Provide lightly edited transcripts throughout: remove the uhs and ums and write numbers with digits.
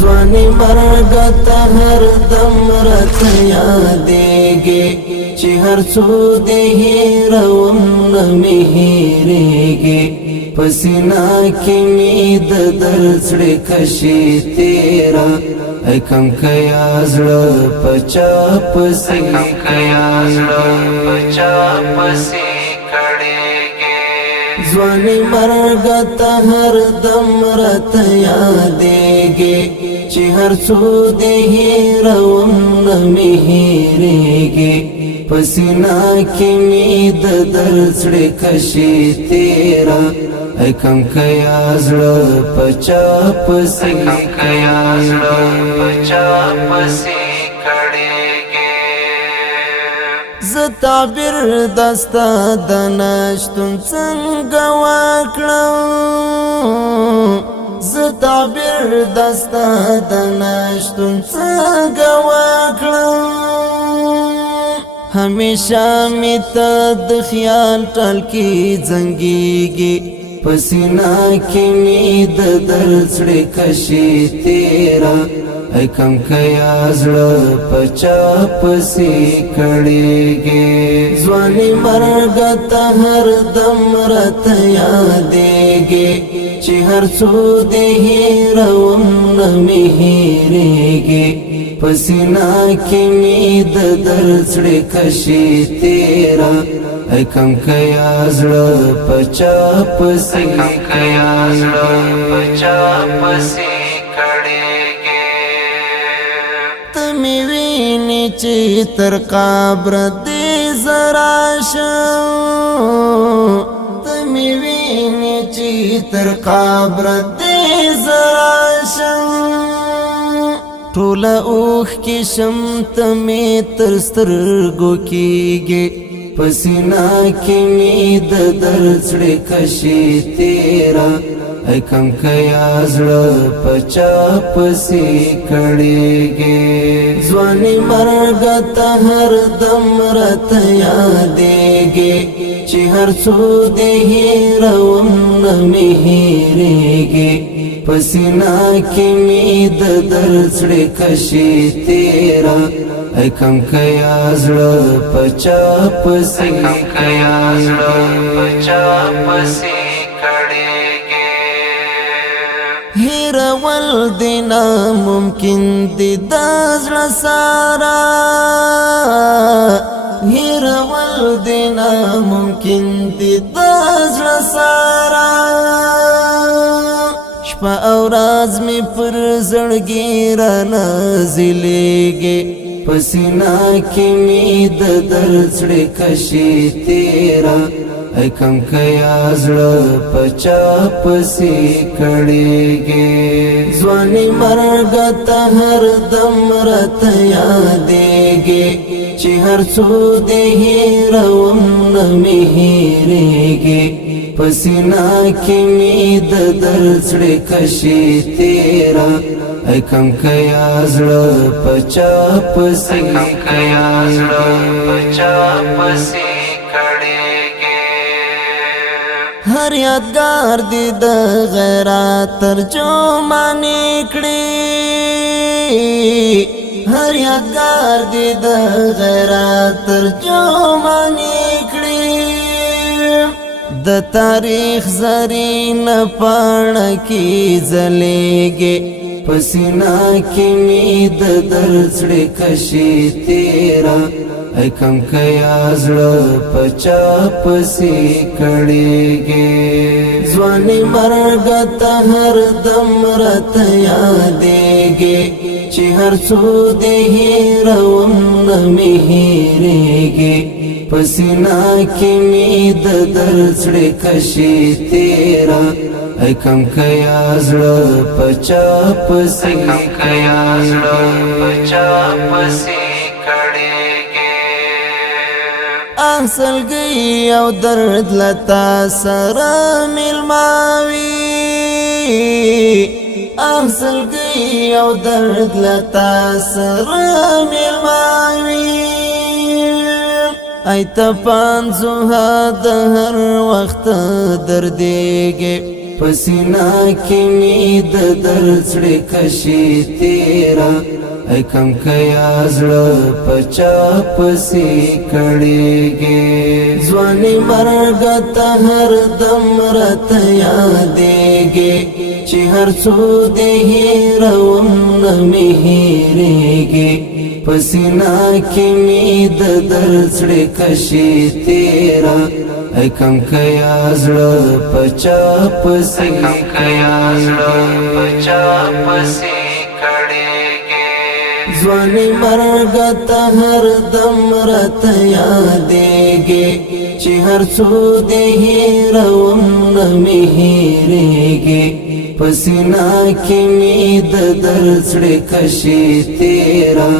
ځواني مرګ ته هر دم راته یادېږي چې هر څو دې هېروم نه مې هېرېږي په سینه کې مې د درد زړې کشې تېره ای کم کیا زړه په چا پسې ځواني مرګ ته هر دم راته یادېږي چې هر څو دې هېروم نه مې هېرېږي په سینه کې مې د درد زړې کشې تېره ای کم کیا زړه په چا پسې زه تعبیر دستا د نشتون څنګه وکړم زه تعبیر دستا د نشتون څنګه وکړم همیشه مې ته د خیال ټلکې زنګېږي په سینه کې مې د درد زړې کشې تېره ای کم کیا زړه په چا پسې کړېږي ځواني مرګ ته هر دم راته یادېږي چې هر څو دې هېروم نه مې هېرېږي په سینه کې مې د درد زړې کشې تېره ای کم کیا زړه په چا پسې ته مې وینې چې تر قبر دې زه راشم ته مې وینې چې تر قبر دې زه راشم ټوله اوښکې شم ته مې تر سترګو کېږي په سینه کې مې د درد زړې کشې تېره ای کم کیا زړه په چا پسې کړېږي ځواني مرګ ته هر دم راته یادېږي چې هر څو دې هېروم نه مې هېرېږي په سینه کې مې د درد زړې کشې تېره ای کم کیا زړه په چا پسې هېرول دې ناممکن دي د زړه سره هېرول دې ناممکن دي د زړه سره شپه او ورځ مې پر زړګي رانازلېږي په سینه کې مې د درد زړې کشې تېره ای کم کیا زړه په چا پسې کړېږي ځواني مرګ ته هر دم راته یادېږي چې هر څو دې هېروم نه مې هېرېږي په سینه کې مې د درد زړې کشې تېره ای کم کیا زړه په چا پسې هر یادګار دې د غیرت ترجمانې کړي هر یادګار دې د غیرت ترجمانې کړي د تاریخ زرین پاڼه کې ځلېږي په سینه کې مې د درد زړې کشې تېره ای کم کیا زړه په چا پسې کړېږي ځواني مرګ ته هر دم راته یادېږي چې هر څو دې هېروم نه مې هېرېږي په سینه کې مې د درد زړې کشې تېره ای کم کیا زړه په چا پسې اصلګي او درد لتا سره ملماوي اصلګي او درد لتا سره ملماوي ای ته پانزو د هر وخت دردېږي पसीना की मीद दर्जड़े कशी तेरा ऐ कम कयाजड़ पचा पसी कड़ेगे ज्वानी मरगत हर दम रत यादेगे चिहर सो देही रवम न मिहिरेगे पसीना की मीद दर्जड़े कशी तेरा ऐ कम कयाजड़ पचा पसी कड़ेगे ज्वानी मरगत हर दम रत यादेगे चिहर सो देही रवम न मिहिरेगे पसीना की मीद दर्जड़े कशी तेरा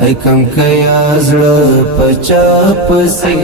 ऐ कम कयाजड़ पचा पसी